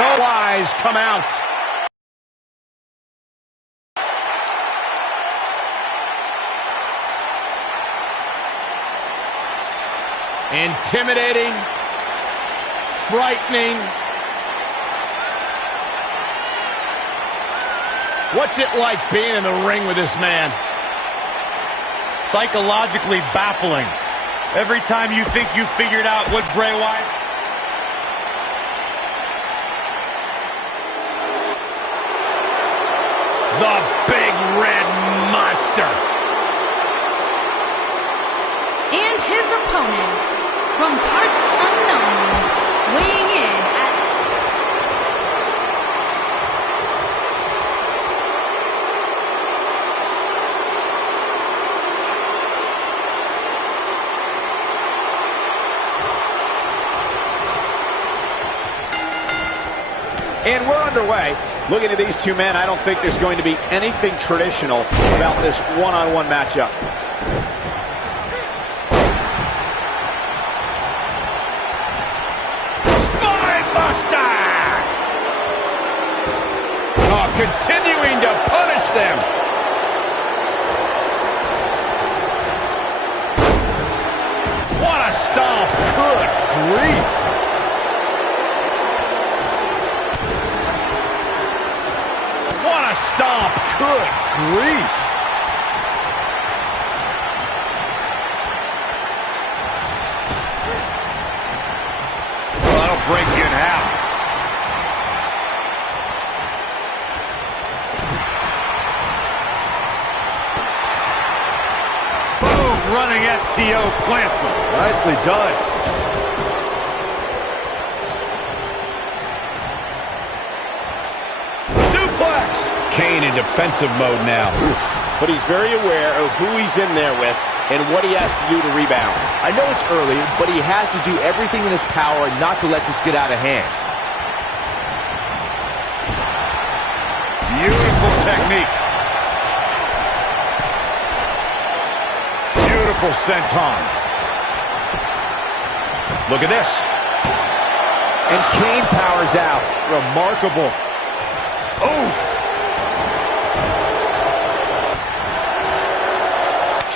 own eyes come out. Intimidating, frightening. What's it like being in the ring with this man? Psychologically baffling. Every time you think you figured out what Bray Wyatt... The big red monster. And his opponent, from parts unknown, weighing in at... And we're underway. Looking at these two men, I don't think there's going to be anything traditional about this one-on-one matchup. Continuing to punish them. What a stomp. Good grief. What a stomp. Good grief. Well, that'll break you in half. Running STO plants him. Nicely done. Suplex. Kane in defensive mode now. Oof. But he's very aware of who he's in there with and what he has to do to rebound. I know it's early, but he has to do everything in his power not to let this get out of hand. Beautiful technique. Senton. Look at this. And Kane powers out. Remarkable. Oof.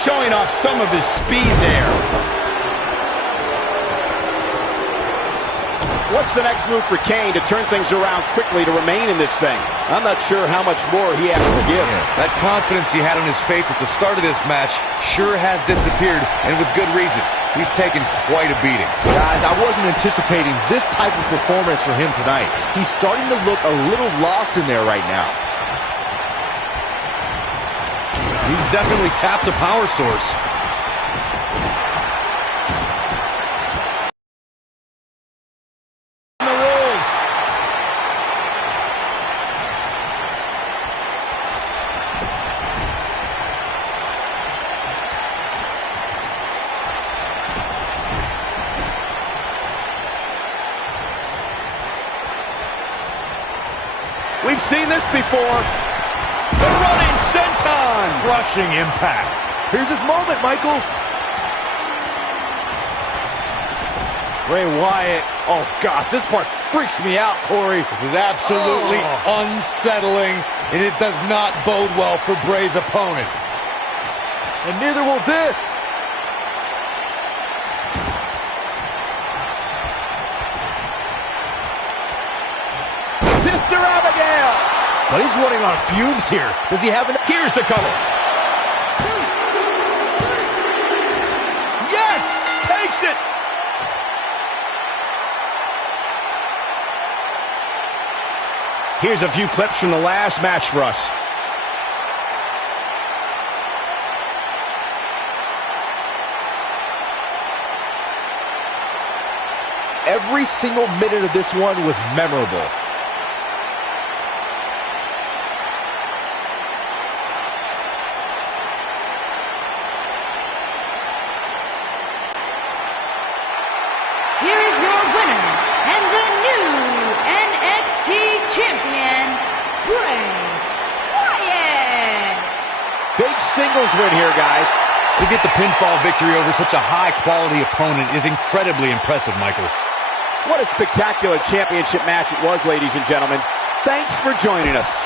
Showing off some of his speed there. What's the next move for Kane to turn things around quickly to remain in this thing? I'm not sure how much more he has to give. That confidence he had on his face at the start of this match sure has disappeared, and with good reason. He's taken quite a beating. Guys, I wasn't anticipating this type of performance from him tonight. He's starting to look a little lost in there right now. He's definitely tapped a power source. We've seen this before. The running senton. Crushing impact. Here's his moment, Michael. Bray Wyatt. Oh, gosh, this part freaks me out, Corey. This is absolutely unsettling, and it does not bode well for Bray's opponent. And neither will this. Sister Abigail. But he's running on fumes here. Does he have an... Here's the cover. Yes! Takes it! Here's a few clips from the last match for us. Every single minute of this one was memorable. Here is your winner, and the new NXT champion, Bray Wyatt. Big singles win here, guys. To get the pinfall victory over such a high-quality opponent is incredibly impressive, Michael. What a spectacular championship match it was, ladies and gentlemen. Thanks for joining us.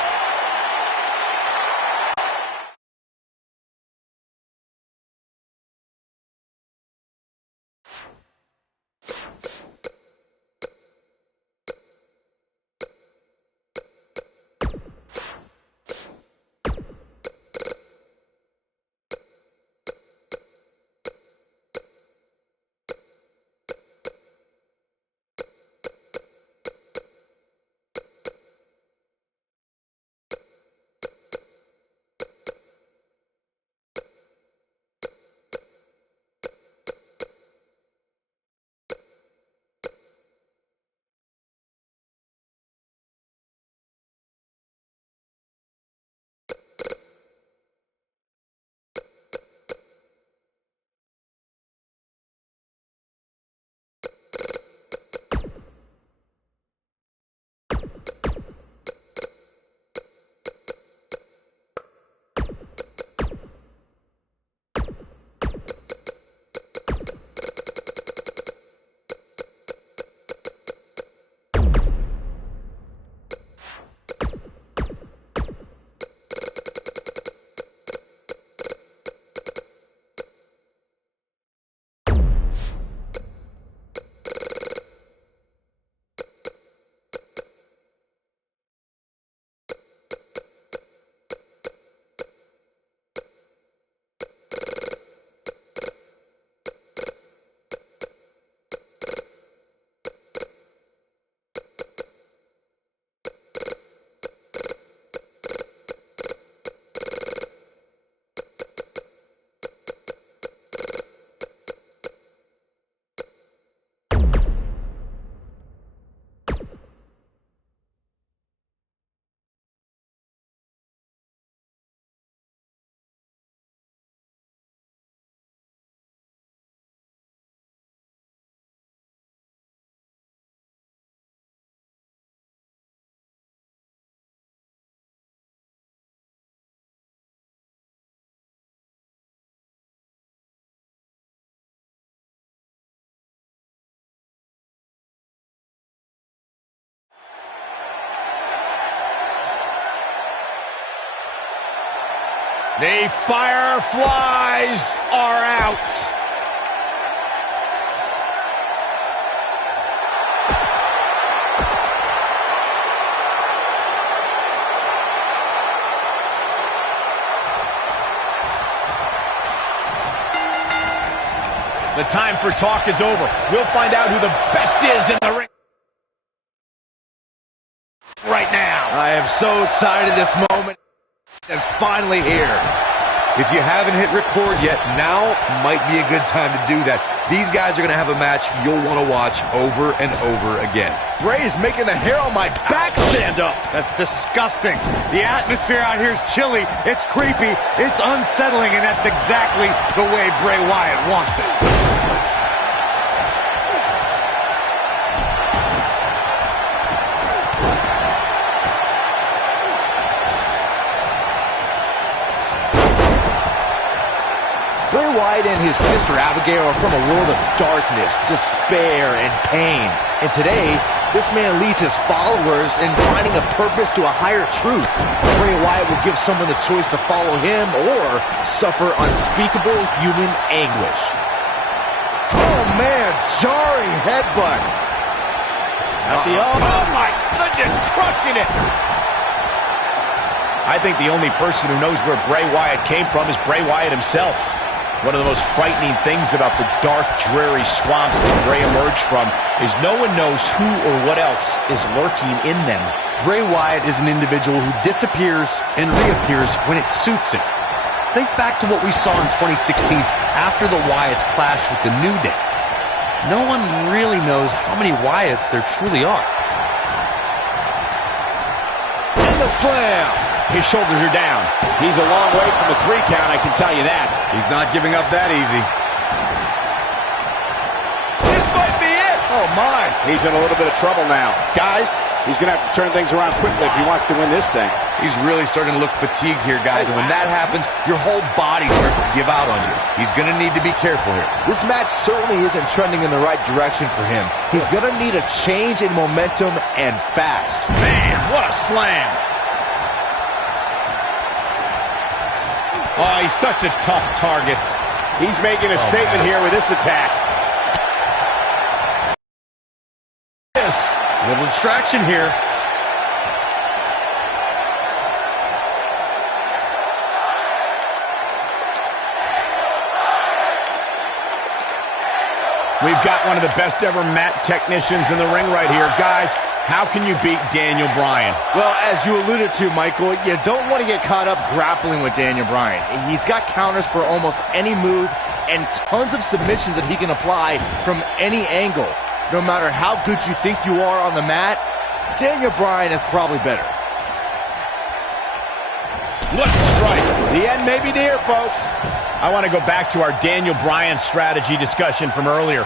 The Fireflies are out. The time for talk is over. We'll find out who the best is in the ring right now. I am so excited this moment is finally here. If you haven't hit record yet, now might be a good time to do that. These guys are going to have a match you'll want to watch over and over again. Bray is making the hair on my back stand up. That's disgusting. The atmosphere out here is chilly, it's creepy, it's unsettling, and that's exactly the way Bray Wyatt wants it. Bray Wyatt and his sister Abigail are from a world of darkness, despair, and pain. And today, this man leads his followers in finding a purpose to a higher truth. Bray Wyatt will give someone the choice to follow him or suffer unspeakable human anguish. Oh man, jarring headbutt. Oh my goodness, crushing it. I think the only person who knows where Bray Wyatt came from is Bray Wyatt himself. One of the most frightening things about the dark, dreary swamps that Bray emerged from is no one knows who or what else is lurking in them. Bray Wyatt is an individual who disappears and reappears when it suits him. Think back to what we saw in 2016 after the Wyatts clashed with the New Day. No one really knows how many Wyatts there truly are. And the slam. His shoulders are down. He's a long way from a 3 count, I can tell you that. He's not giving up that easy. This might be it. Oh my. He's in a little bit of trouble now. Guys, he's going to have to turn things around quickly if he wants to win this thing. He's really starting to look fatigued here, guys. And when that happens, your whole body starts to give out on you. He's going to need to be careful here. This match certainly isn't trending in the right direction for him. He's going to need a change in momentum and fast. Man, what a slam. Oh, he's such a tough target. He's making a statement here with this attack. A little distraction here. We've got one of the best ever mat technicians in the ring right here. Guys, how can you beat Daniel Bryan? Well, as you alluded to, Michael, you don't want to get caught up grappling with Daniel Bryan. He's got counters for almost any move and tons of submissions that he can apply from any angle. No matter how good you think you are on the mat, Daniel Bryan is probably better. What a strike. The end may be near, folks. I want to go back to our Daniel Bryan strategy discussion from earlier.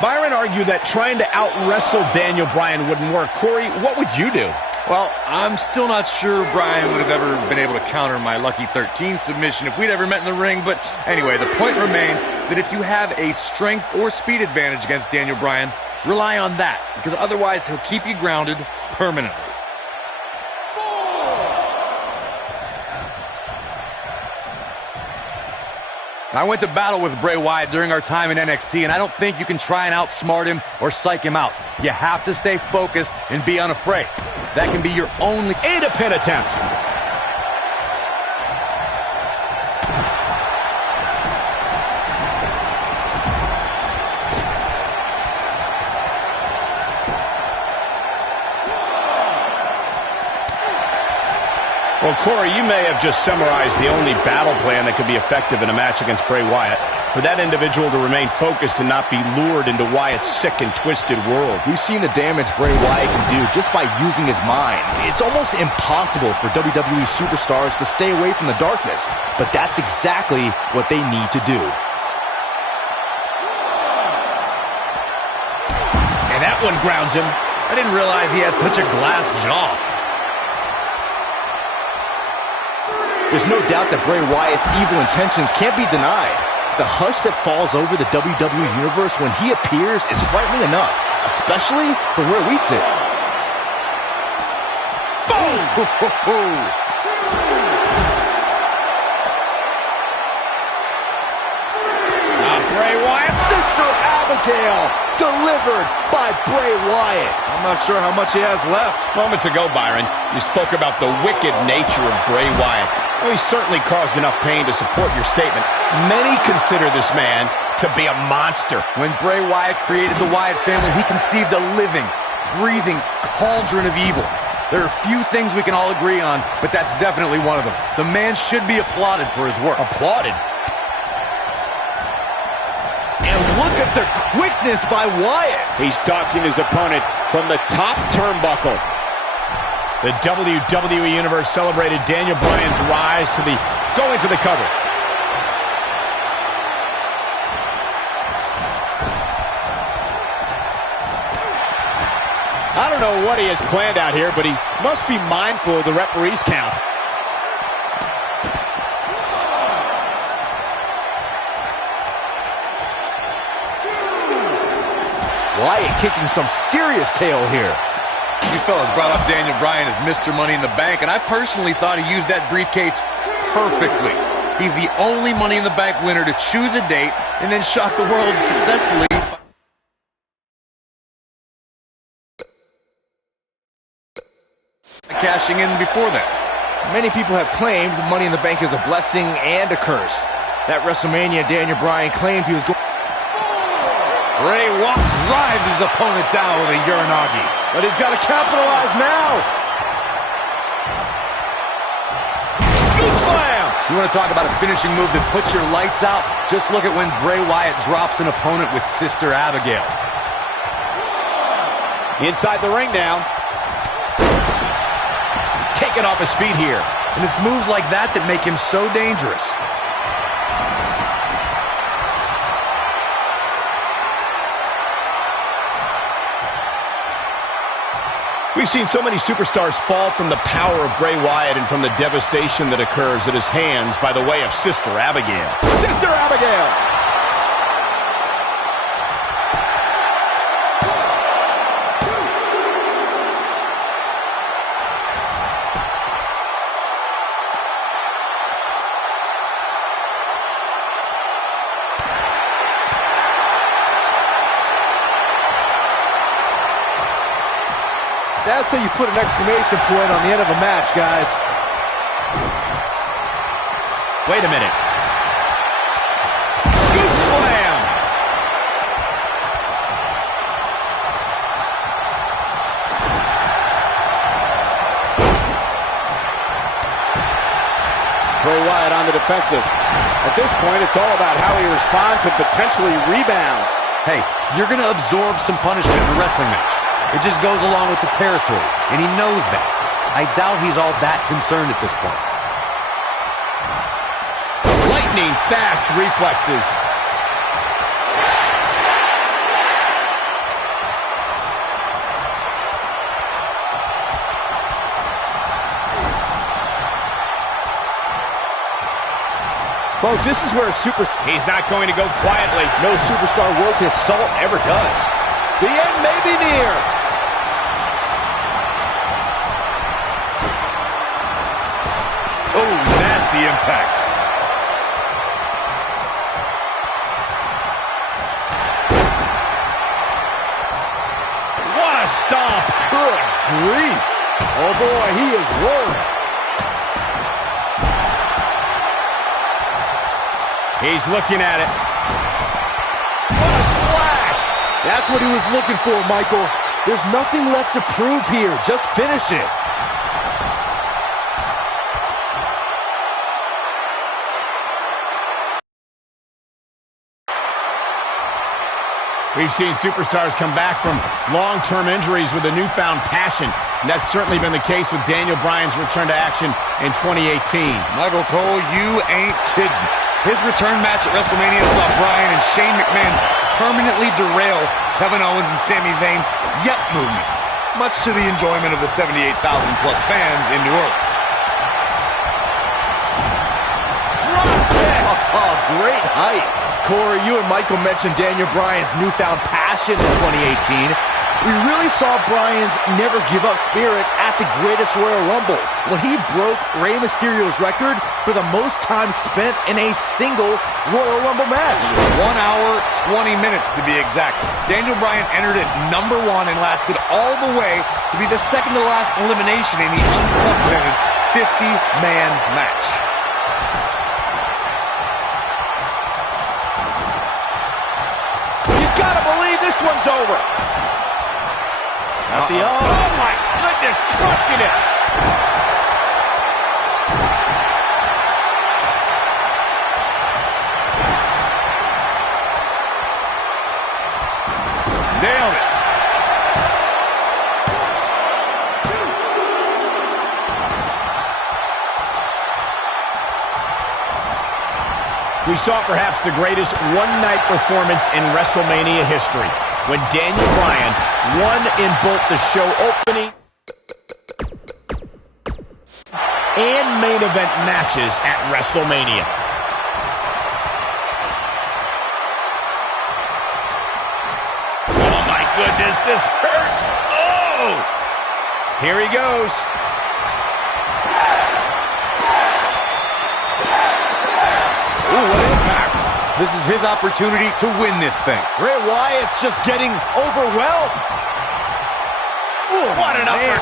Byron argued that trying to out-wrestle Daniel Bryan wouldn't work. Corey, what would you do? Well, I'm still not sure Bryan would have ever been able to counter my Lucky 13 submission if we'd ever met in the ring. But anyway, the point remains that if you have a strength or speed advantage against Daniel Bryan, rely on that, because otherwise he'll keep you grounded permanently. I went to battle with Bray Wyatt during our time in NXT, and I don't think you can try and outsmart him or psych him out. You have to stay focused and be unafraid. That can be your only pin attempt. Well, Corey, you may have just summarized the only battle plan that could be effective in a match against Bray Wyatt. For that individual to remain focused and not be lured into Wyatt's sick and twisted world. We've seen the damage Bray Wyatt can do just by using his mind. It's almost impossible for WWE superstars to stay away from the darkness, but that's exactly what they need to do. And that one grounds him. I didn't realize he had such a glass jaw. There's no doubt that Bray Wyatt's evil intentions can't be denied. The hush that falls over the WWE Universe when he appears is frightening enough, especially from where we sit. Boom! Bray Wyatt. Sister Abigail, delivered by Bray Wyatt. I'm not sure how much he has left. Moments ago, Byron, you spoke about the wicked nature of Bray Wyatt. Well, he certainly caused enough pain to support your statement. Many consider this man to be a monster. When Bray Wyatt created the Wyatt family, he conceived a living, breathing cauldron of evil. There are few things we can all agree on, but that's definitely one of them. The man should be applauded for his work. Applauded? And look at the quickness by Wyatt. He's stalking his opponent from the top turnbuckle. The WWE Universe celebrated Daniel Bryan's rise to the going for the cover. I don't know what he has planned out here, but he must be mindful of the referee's count. Wyatt kicking some serious tail here. You fellas brought up Daniel Bryan as Mr. Money in the Bank, and I personally thought he used that briefcase perfectly. He's the only Money in the Bank winner to choose a date and then shock the world successfully. Cashing in before that. Many people have claimed Money in the Bank is a blessing and a curse. That WrestleMania, Daniel Bryan claimed he was going... Bray Wyatt drives his opponent down with a Uranagi. But he's got to capitalize now. Scoop slam! You want to talk about a finishing move that puts your lights out? Just look at when Bray Wyatt drops an opponent with Sister Abigail. Inside the ring now. Taken off his feet here. And it's moves like that that make him so dangerous. We've seen so many superstars fall from the power of Bray Wyatt and from the devastation that occurs at his hands by the way of Sister Abigail. Sister Abigail! That's how you put an exclamation point on the end of a match, guys. Wait a minute. Scoop slam! Bray Wyatt on the defensive. At this point, it's all about how he responds and potentially rebounds. Hey, you're going to absorb some punishment in a wrestling match. It just goes along with the territory, and he knows that. I doubt he's all that concerned at this point. Lightning fast reflexes. Folks, this is where a superstar... He's not going to go quietly. No superstar worth his salt ever does. The end may be near. Oh, nasty impact. What a stomp. Good grief. Oh, boy, he is rolling. He's looking at it. What a splash. That's what he was looking for, Michael. There's nothing left to prove here. Just finish it. We've seen superstars come back from long-term injuries with a newfound passion. And that's certainly been the case with Daniel Bryan's return to action in 2018. Michael Cole, you ain't kidding. His return match at WrestleMania saw Bryan and Shane McMahon permanently derail Kevin Owens and Sami Zayn's Yep movement, much to the enjoyment of the 78,000-plus fans in New Orleans. Oh, great height. Corey, you and Michael mentioned Daniel Bryan's newfound passion in 2018. We really saw Bryan's never-give-up spirit at the greatest Royal Rumble when he broke Rey Mysterio's record for the most time spent in a single Royal Rumble match. 1 hour, 20 minutes to be exact. Daniel Bryan entered at #1 and lasted all the way to be the second-to-last elimination in the unprecedented 50-man match. You gotta believe this one's over. At the Oh my goodness, crushing it. Nailed it. We saw perhaps the greatest one-night performance in WrestleMania history when Daniel Bryan won in both the show opening and main event matches at WrestleMania. Oh my goodness, this hurts. Oh! Here he goes. Ooh, what impact. This is his opportunity to win this thing. Bray Wyatt's just getting overwhelmed. Ooh, What an upper.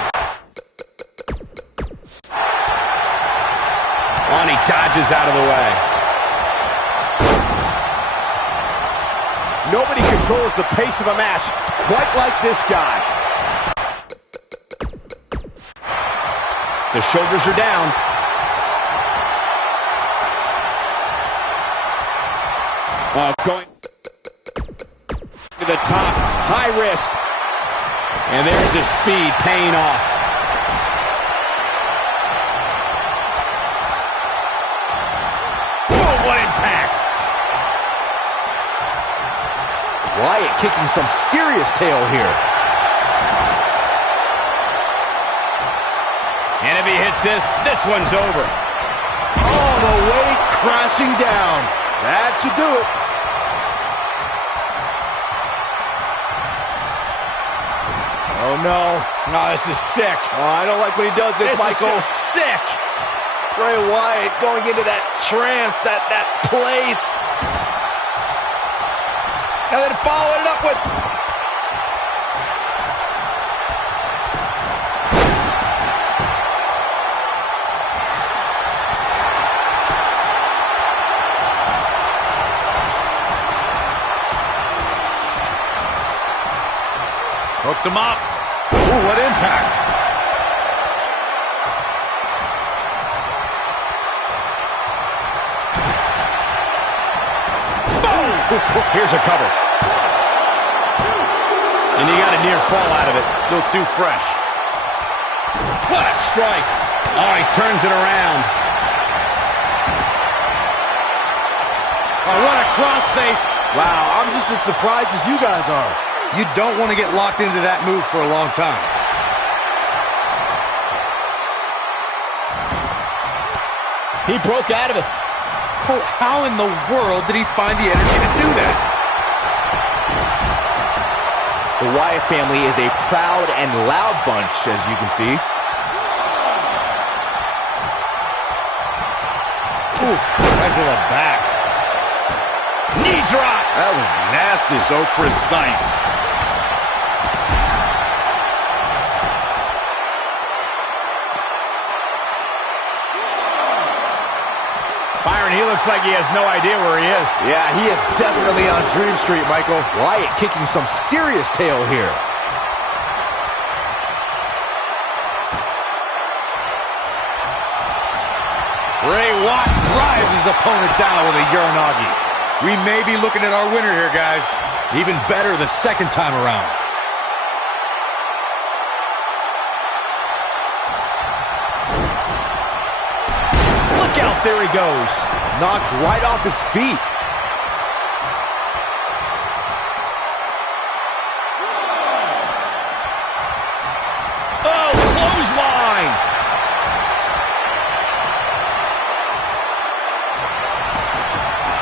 On, he dodges out of the way. Nobody controls the pace of a match quite like this guy. The shoulders are down. Going to the top, high risk. And there's his speed paying off. Oh, what impact. Wyatt kicking some serious tail here. And if he hits this one's over. All the way crashing down. That should do it. Oh, no. Oh, this is sick. Oh, I don't like when he does this, Michael. This is just sick. Bray Wyatt going into that trance, that place. And then following it up with... Hooked him up. Ooh, what impact. Boom! Here's a cover. And he got a near fall out of it. Still too fresh. What a strike. Oh, he turns it around. Oh, what a crossface. Wow, I'm just as surprised as you guys are. You don't want to get locked into that move for a long time. He broke out of it. Cole, how in the world did he find the energy to do that? The Wyatt family is a proud and loud bunch, as you can see. Ooh, right to the back. Knee drop. That was nasty. So precise. Byron, he looks like he has no idea where he is. Yeah, he is definitely on Dream Street, Michael. Wyatt kicking some serious tail here. Bray Wyatt drives his opponent down with a Uranagi. We may be looking at our winner here, guys. Even better the second time around. Look out, there he goes. Knocked right off his feet. Oh, clothesline.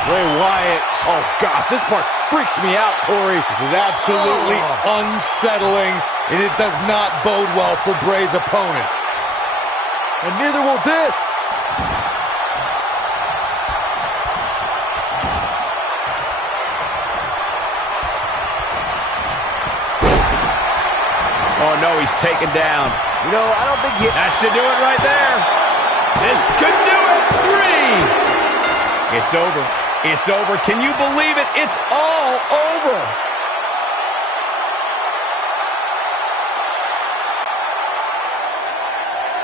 Bray Wyatt. Oh, gosh, this part freaks me out, Corey. This is absolutely unsettling, and it does not bode well for Bray's opponent. And neither will this. Oh, no, he's taken down. You know, I don't think he... That should do it right there. This could do it. 3. It's over. It's over. Can you believe it? It's all over.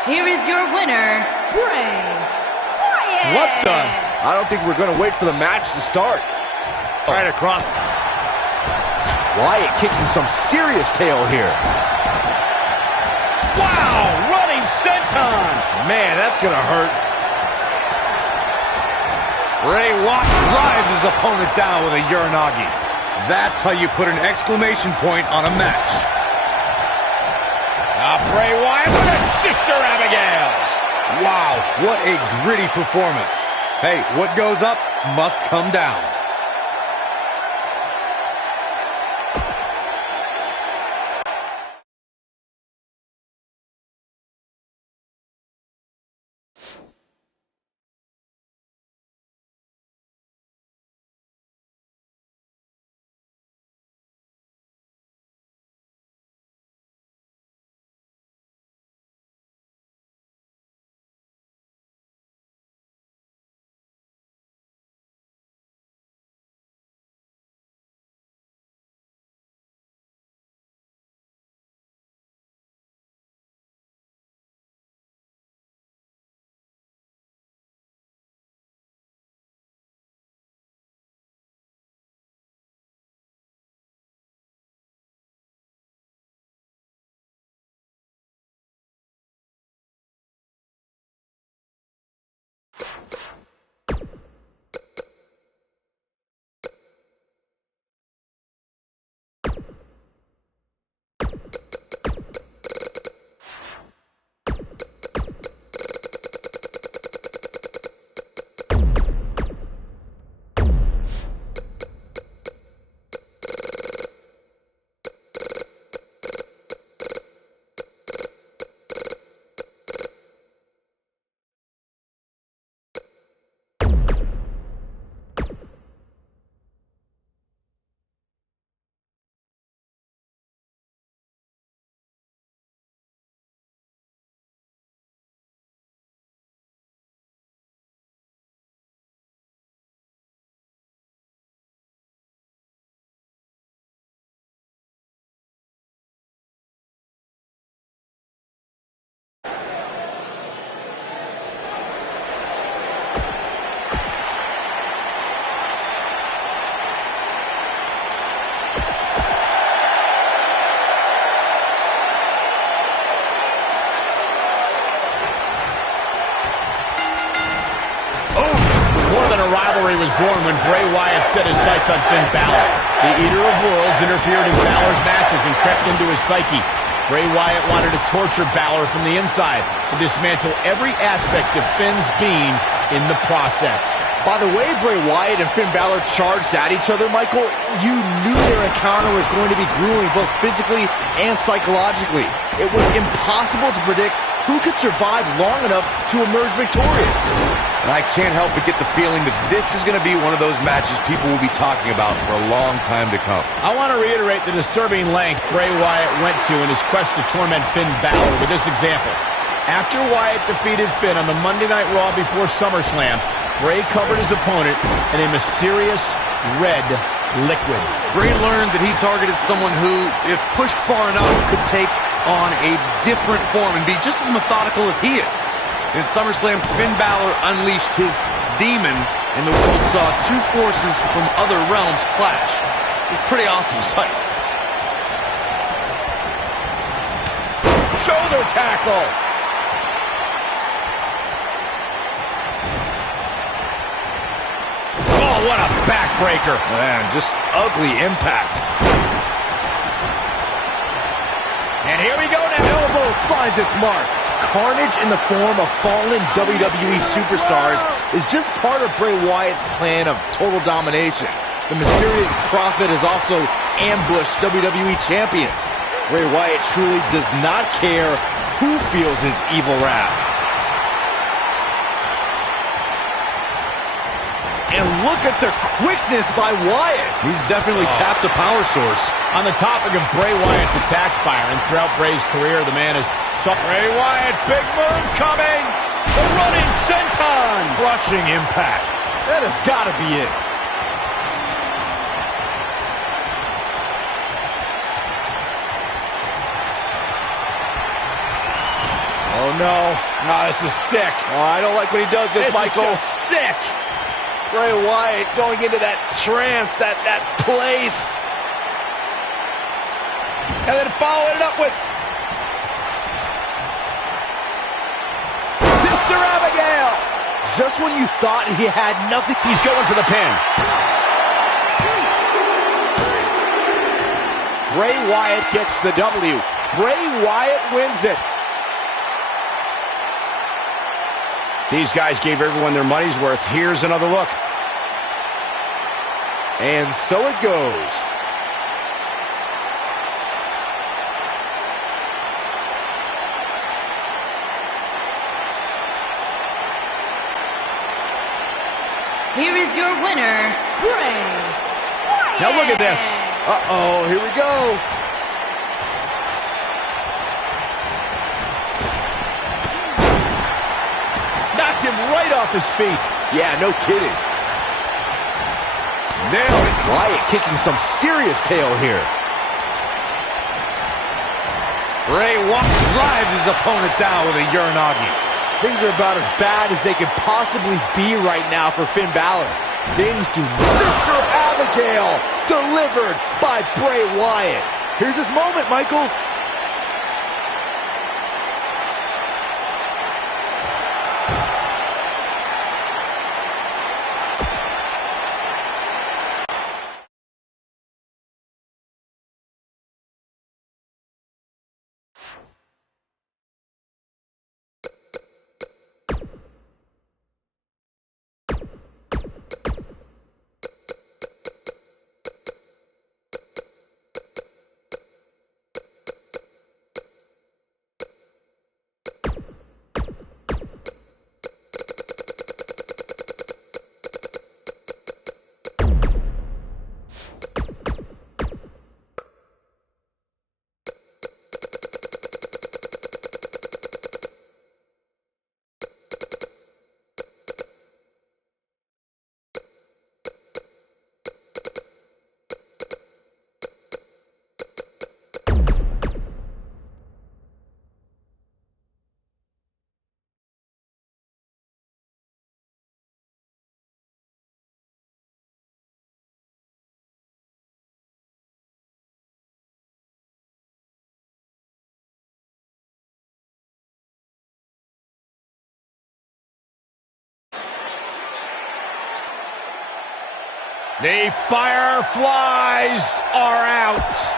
Here is your winner, Bray Wyatt. What the? I don't think we're going to wait for the match to start. Right across. Wyatt kicking some serious tail here. Wow, running senton. Man, that's going to hurt. Bray Wyatt drives his opponent down with a Uranagi. That's how you put an exclamation point on a match. Bray Wyatt with a Sister Abigail. Wow, what a gritty performance. Hey, what goes up must come down. a rivalry was born when Bray Wyatt set his sights on Finn Balor. The Eater of Worlds interfered in Balor's matches and crept into his psyche. Bray Wyatt wanted to torture Balor from the inside and dismantle every aspect of Finn's being in the process. By the way Bray Wyatt and Finn Balor charged at each other, Michael, you knew their encounter was going to be grueling both physically and psychologically. It was impossible to predict who could survive long enough to emerge victorious. And I can't help but get the feeling that this is going to be one of those matches people will be talking about for a long time to come. I want to reiterate the disturbing length Bray Wyatt went to in his quest to torment Finn Balor with this example. After Wyatt defeated Finn on the Monday Night Raw before SummerSlam, Bray covered his opponent in a mysterious red liquid. Bray learned that he targeted someone who, if pushed far enough, could take on a different form and be just as methodical as he is. In SummerSlam, Finn Balor unleashed his demon, and the world saw two forces from other realms clash. It was a pretty awesome sight. Shoulder tackle. Oh, what a backbreaker. Man, just ugly impact. And here we go now. Elbow finds its mark. Carnage in the form of fallen WWE superstars is just part of Bray Wyatt's plan of total domination. The mysterious prophet has also ambushed WWE champions. Bray Wyatt truly does not care who feels his evil wrath. And look at the quickness by Wyatt. He's definitely tapped a power source. On the topic of Bray Wyatt's attacks, Byron, throughout Bray's career, the man has... Bray Wyatt, big move coming! The running senton! Crushing impact. That has got to be it. Oh, no. No, this is sick. Oh, I don't like when he does this, Michael. This is just sick. Bray Wyatt going into that trance, that place. And then following it up with... Sister Abigail! Just when you thought he had nothing. He's going for the pin. Bray Wyatt gets the W. Bray Wyatt wins it. These guys gave everyone their money's worth. Here's another look. And so it goes. Here is your winner, Bray Wyatt. Now look at this. Uh-oh, here we go. Knocked him right off his feet. Yeah, no kidding. Nailed it. Wyatt kicking some serious tail here. Bray drives his opponent down with a Uranagi. Things are about as bad as they could possibly be right now for Finn Balor. Things do Sister Abigail delivered by Bray Wyatt. Here's his moment, Michael. The Fireflies are out.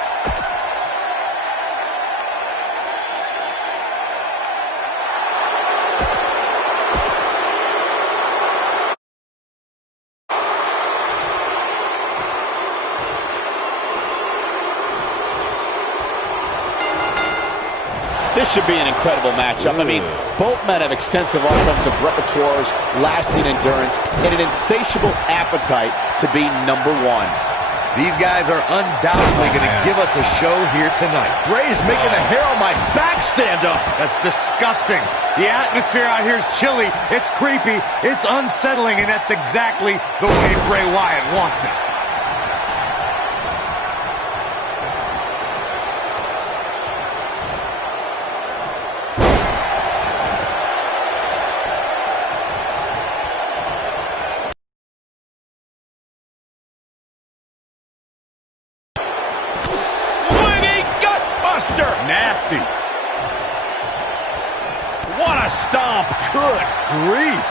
This should be an incredible matchup. I mean, both men have extensive offensive repertoires, lasting endurance, and an insatiable appetite to be number one. These guys are undoubtedly going to give us a show here tonight. Bray is making the hair on my back stand up. That's disgusting. The atmosphere out here is chilly, it's creepy, it's unsettling, and that's exactly the way Bray Wyatt wants it. Nasty. What a stomp. Good grief.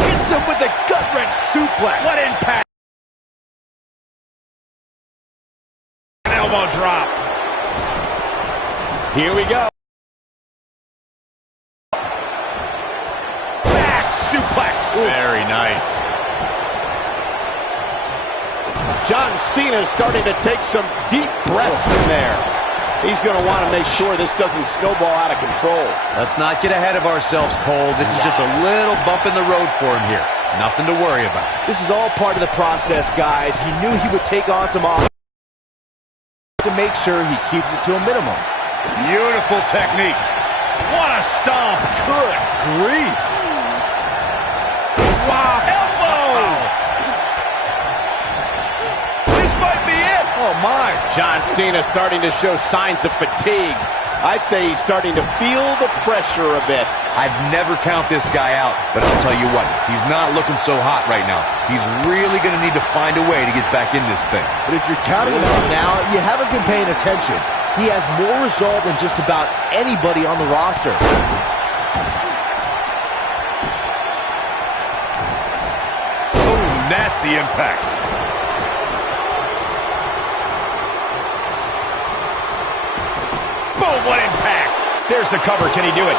Hits him with a gut-wrench suplex. What impact. An elbow drop. Here we go. Suplex. Very nice. John Cena is starting to take some deep breaths in there. He's going to want to make sure this doesn't snowball out of control. Let's not get ahead of ourselves, Cole. This is just a little bump in the road for him here. Nothing to worry about. This is all part of the process, guys. He knew he would take on some offense to make sure he keeps it to a minimum. Beautiful technique. What a stomp. Good grief. Wow. Elbow. This might be it. Oh, my. John Cena starting to show signs of fatigue. I'd say he's starting to feel the pressure a bit. I'd never count this guy out, but I'll tell you what, he's not looking so hot right now. He's really going to need to find a way to get back in this thing. But if you're counting him out now, you haven't been paying attention. He has more resolve than just about anybody on the roster. Nasty impact. Boom, what impact. There's the cover. Can he do it?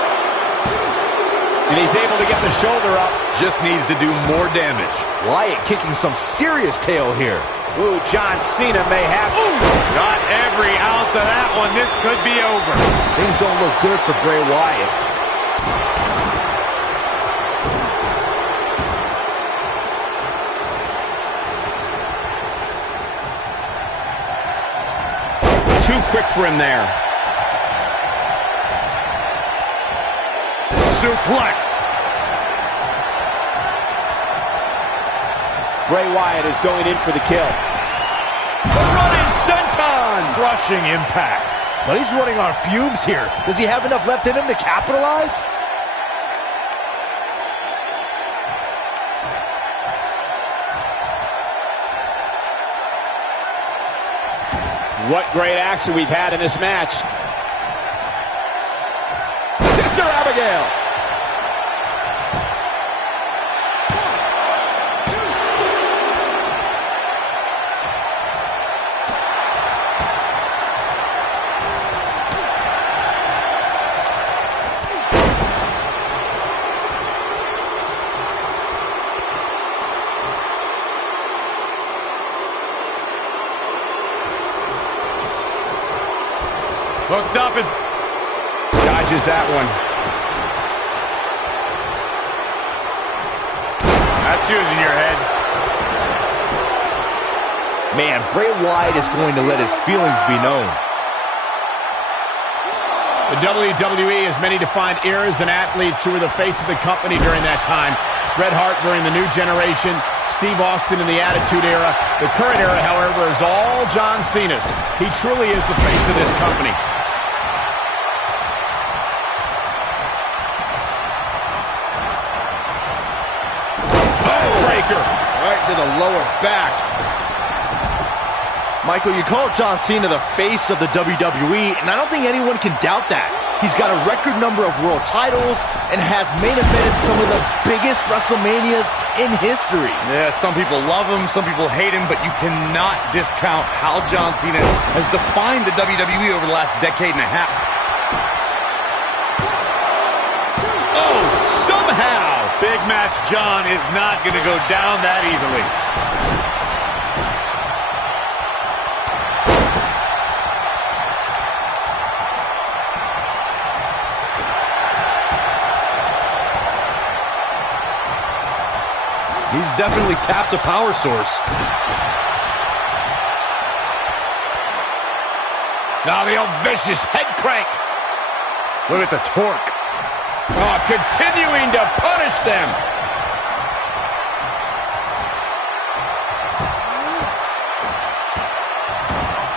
And he's able to get the shoulder up. Just needs to do more damage. Wyatt kicking some serious tail here. Ooh, John Cena may have... Ooh, got every ounce of that one. This could be over. Things don't look good for Bray Wyatt. Too quick for him there. Suplex. Bray Wyatt is going in for the kill. The running senton. Crushing impact. But he's running on fumes here. Does he have enough left in him to capitalize? What great action we've had in this match. Sister Abigail. Hooked up and dodges that one. That's using your head. Man, Bray Wyatt is going to let his feelings be known. The WWE has many defined eras and athletes who were the face of the company during that time. Bret Hart during the New Generation, Steve Austin in the Attitude Era. The current era, however, is all John Cena's. He truly is the face of this company. Right to the lower back. Michael, you call John Cena the face of the WWE, and I don't think anyone can doubt that. He's got a record number of world titles and has main evented some of the biggest WrestleManias in history. Yeah, some people love him, some people hate him, but you cannot discount how John Cena has defined the WWE over the last decade and a half. Oh, somehow, Big Match John is not going to go down that easily. He's definitely tapped a power source. Now the old vicious head crank. Look at the torque. Oh, continuing to punish them.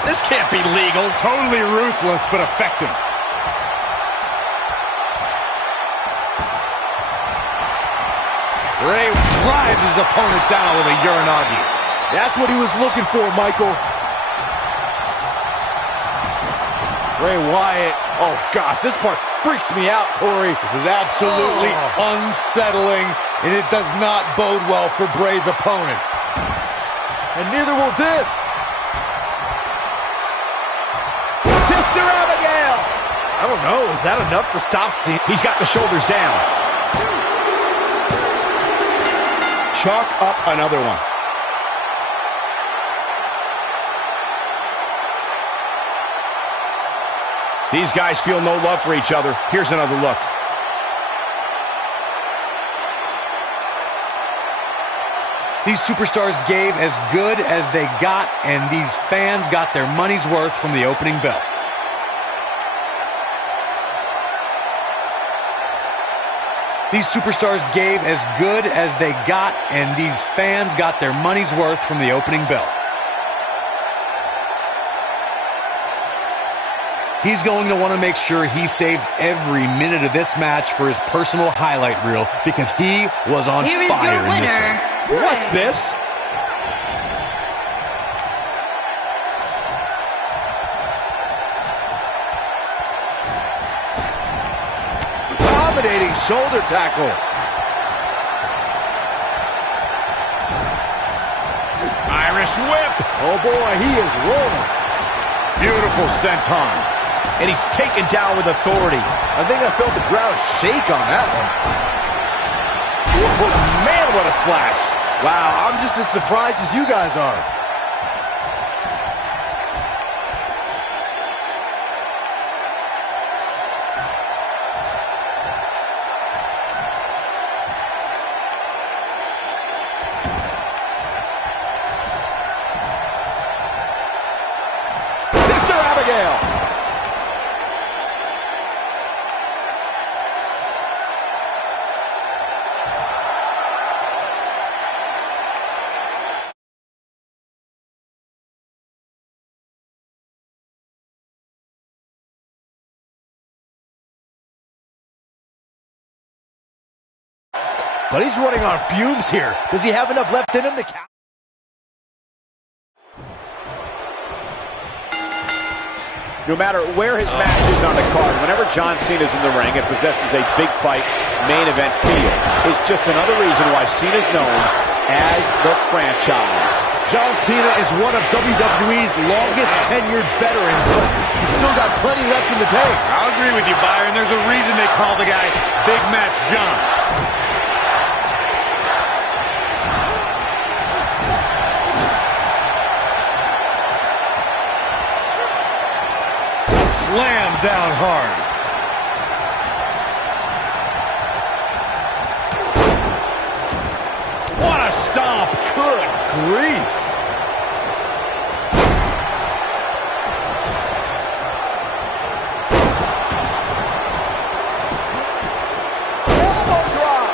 This can't be legal. Totally ruthless, but effective. Ray drives his opponent down with a Uranagi. That's what he was looking for, Michael. Bray Wyatt. Oh, gosh, this part freaks me out, Corey. This is absolutely unsettling, and it does not bode well for Bray's opponent. And neither will this. Sister Abigail. I don't know. Is that enough to stop Cena? He's got the shoulders down. Chalk up another one. These guys feel no love for each other. Here's another look. These superstars gave as good as they got, and these fans got their money's worth from the opening bell. These superstars gave as good as they got, and these fans got their money's worth from the opening bell. He's going to want to make sure he saves every minute of this match for his personal highlight reel, because he was on fire in this one. What's this? Dominating shoulder tackle. Irish whip. Oh boy, he is rolling. Beautiful senton. And he's taken down with authority. I think I felt the ground shake on that one. Oh, man, what a splash. Wow, I'm just as surprised as you guys are. Sister Abigail. But he's running on fumes here. Does he have enough left in him to count? No matter where his match is on the card, whenever John Cena's in the ring, it possesses a big fight, main event feel. It's just another reason why Cena's known as the franchise. John Cena is one of WWE's longest tenured veterans, but he's still got plenty left in the tank. I'll agree with you, Byron. There's a reason they call the guy Big Match John. Slam down hard. What a stomp. Good grief. Elbow drop.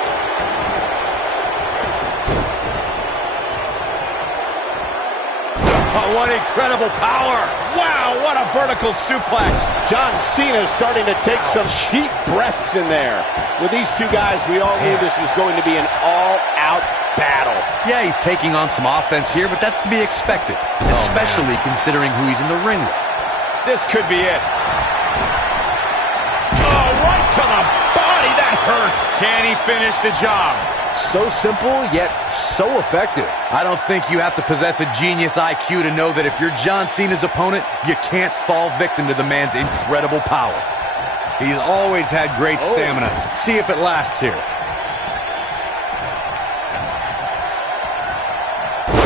Oh, what incredible power. Wow, what a vertical suplex. John Cena starting to take some deep breaths in there. With these two guys, we all knew this was going to be an all-out battle. Yeah, he's taking on some offense here, but that's to be expected, especially considering who he's in the ring with. This could be it. Oh, right to the body. That hurt. Can he finish the job? So simple, yet so effective. I don't think you have to possess a genius IQ to know that if you're John Cena's opponent, you can't fall victim to the man's incredible power. He's always had great stamina. See if it lasts here.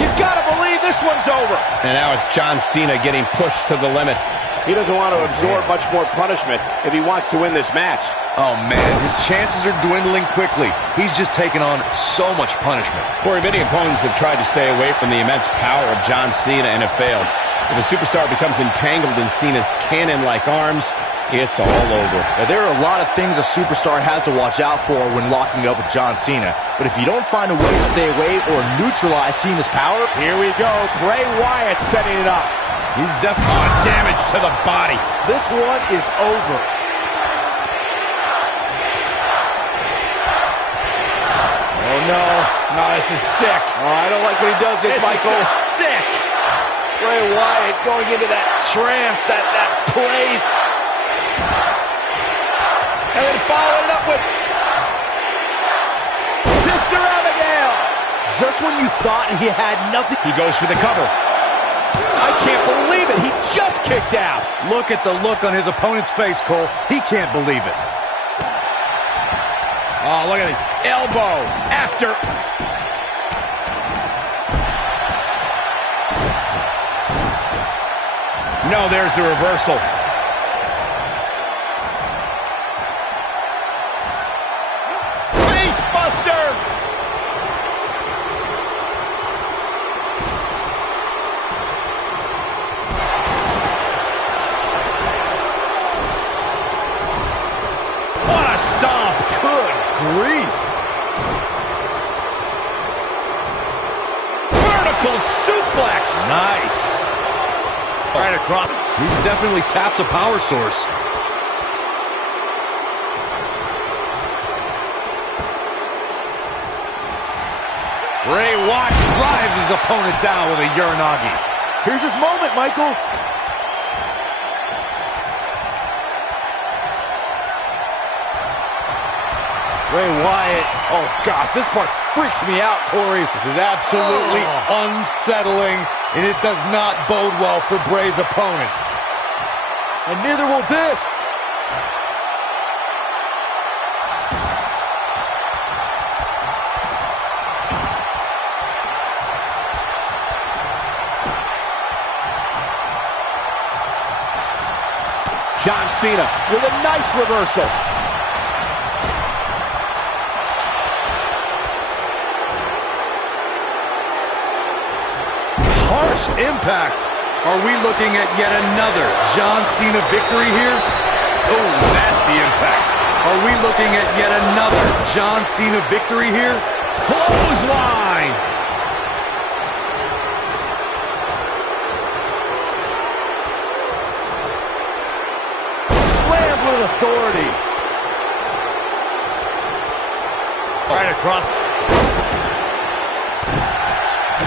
You gotta believe this one's over. And now it's John Cena getting pushed to the limit. He doesn't want to absorb much more punishment if he wants to win this match. Oh, man, his chances are dwindling quickly. He's just taken on so much punishment. Corey, many opponents have tried to stay away from the immense power of John Cena and have failed. If a superstar becomes entangled in Cena's cannon-like arms, it's all over. Now, there are a lot of things a superstar has to watch out for when locking up with John Cena. But if you don't find a way to stay away or neutralize Cena's power... Here we go. Bray Wyatt setting it up. He's definitely damage to the body. This one is over. Oh, no. No, this is sick. Oh, I don't like when he does this, Michael. This is just sick. Bray Wyatt going into that trance, that place. And then following it up with Sister Abigail. Just when you thought he had nothing. He goes for the cover. I can't believe it. He just kicked out. Look at the look on his opponent's face, Cole. He can't believe it. Oh, look at the elbow after. No, there's the reversal. Face buster. What a stomp. Good grief. Vertical suplex. Nice. Right across. He's definitely tapped a power source. Bray Wyatt drives his opponent down with a Uranagi. Here's his moment, Michael. Bray Wyatt. Oh, gosh, this part freaks me out, Corey. This is absolutely unsettling, and it does not bode well for Bray's opponent. And neither will this. John Cena with a nice reversal. Harsh impact. Are we looking at yet another John Cena victory here? Oh, nasty impact. Are we looking at yet another John Cena victory here? Clothesline. Slammed with authority. Right across.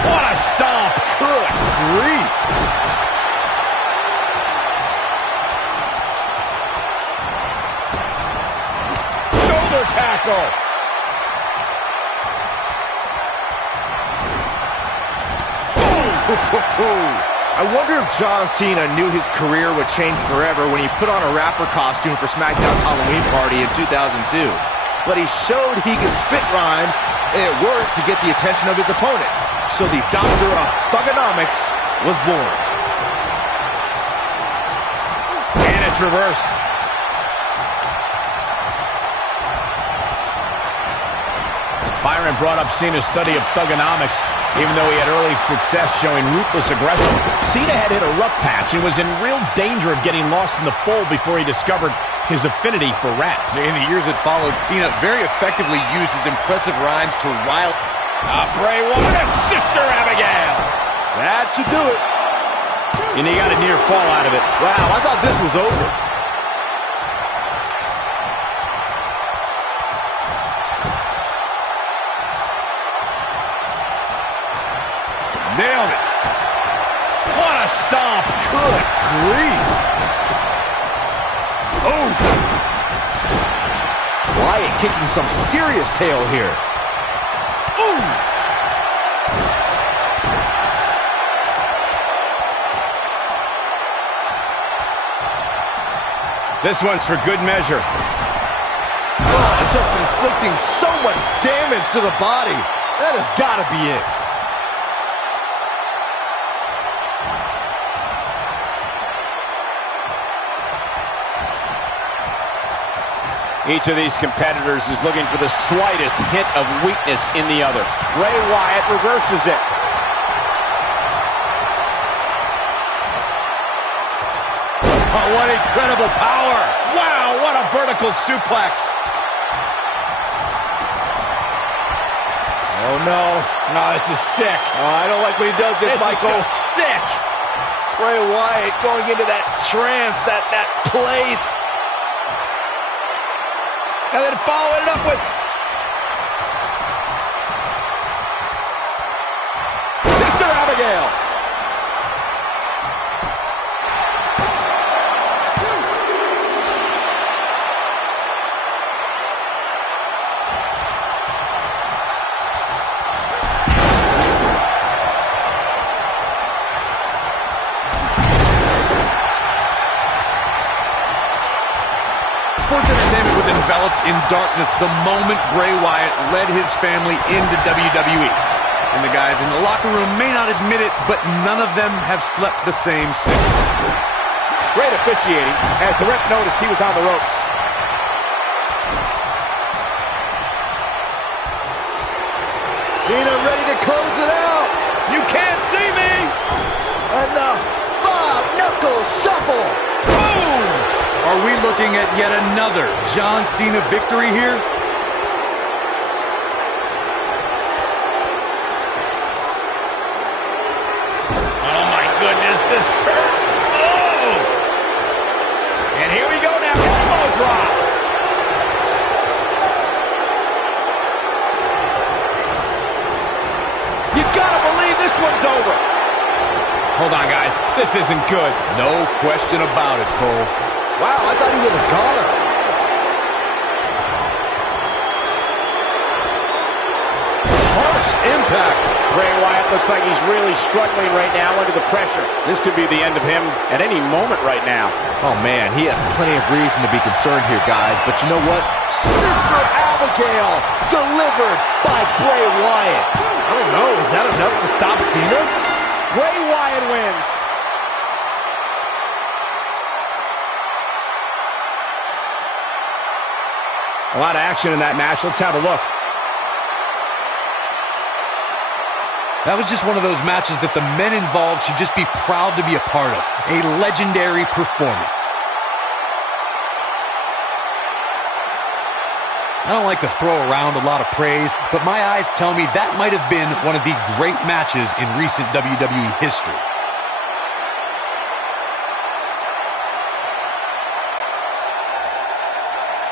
What a stomp. Good grief. Shoulder tackle. I wonder if John Cena knew his career would change forever when he put on a rapper costume for SmackDown's Halloween party in 2002. But he showed he could spit rhymes, and it worked to get the attention of his opponents. So the Doctor of Thugonomics was born. And it's reversed. Byron brought up Cena's study of thugonomics, even though he had early success showing ruthless aggression. Cena had hit a rough patch and was in real danger of getting lost in the fold before he discovered his affinity for rap. In the years that followed, Cena very effectively used his impressive rhymes to rile... Bray Wyatt, Sister Abigail. That should do it. And he got a near fall out of it. Wow, I thought this was over. Good grief. Oh! Wyatt kicking some serious tail here. Ooh! This one's for good measure. Oh, just inflicting so much damage to the body. That has got to be it. Each of these competitors is looking for the slightest hint of weakness in the other. Bray Wyatt reverses it. Oh, what incredible power! Wow, what a vertical suplex. Oh, no. No, this is sick. Oh, I don't like when he does this, Michael. This is just sick. Bray Wyatt going into that trance, that place. And then following it up with Sister Abigail. Sports entertainment was enveloped in darkness the moment Bray Wyatt led his family into WWE. And the guys in the locker room may not admit it, but none of them have slept the same since. Great officiating as the ref noticed he was on the ropes. Cena ready to close it out. You can't see me. And the five-knuckle shuffle. Boom! Are we looking at yet another John Cena victory here? Oh my goodness, this hurts. Oh! And here we go now, elbow drop. You gotta believe this one's over. Hold on, guys. This isn't good. No question about it, Cole. Wow, I thought he was a goner. Harsh impact. Bray Wyatt looks like he's really struggling right now under the pressure. This could be the end of him at any moment right now. Oh, man, he has plenty of reason to be concerned here, guys. But you know what? Sister Abigail delivered by Bray Wyatt. I don't know, is that enough to stop Cena? Bray Wyatt wins. A lot of action in that match. Let's have a look. That was just one of those matches that the men involved should just be proud to be a part of. A legendary performance. I don't like to throw around a lot of praise, but my eyes tell me that might have been one of the great matches in recent WWE history.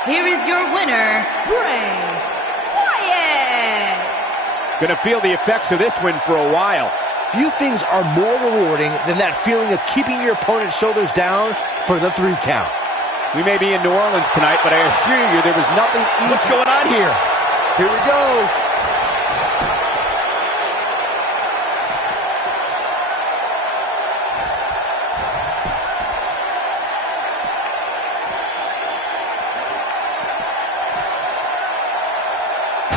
Here is your winner, Bray Wyatt. Gonna feel the effects of this win for a while. Few things are more rewarding than that feeling of keeping your opponent's shoulders down for the 3 count. We may be in New Orleans tonight, but I assure you there was nothing easy. What's going on here? Here we go.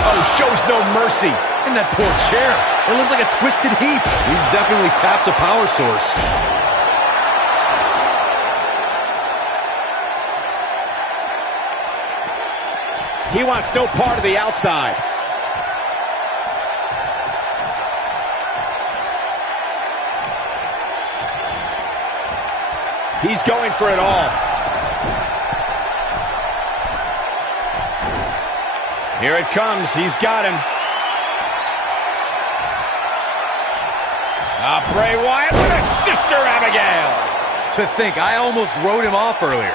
Oh, shows no mercy. And that poor chair. It looks like a twisted heap. He's definitely tapped a power source. He wants no part of the outside. He's going for it all. Here it comes. He's got him. Bray Wyatt with a Sister Abigail. To think, I almost wrote him off earlier.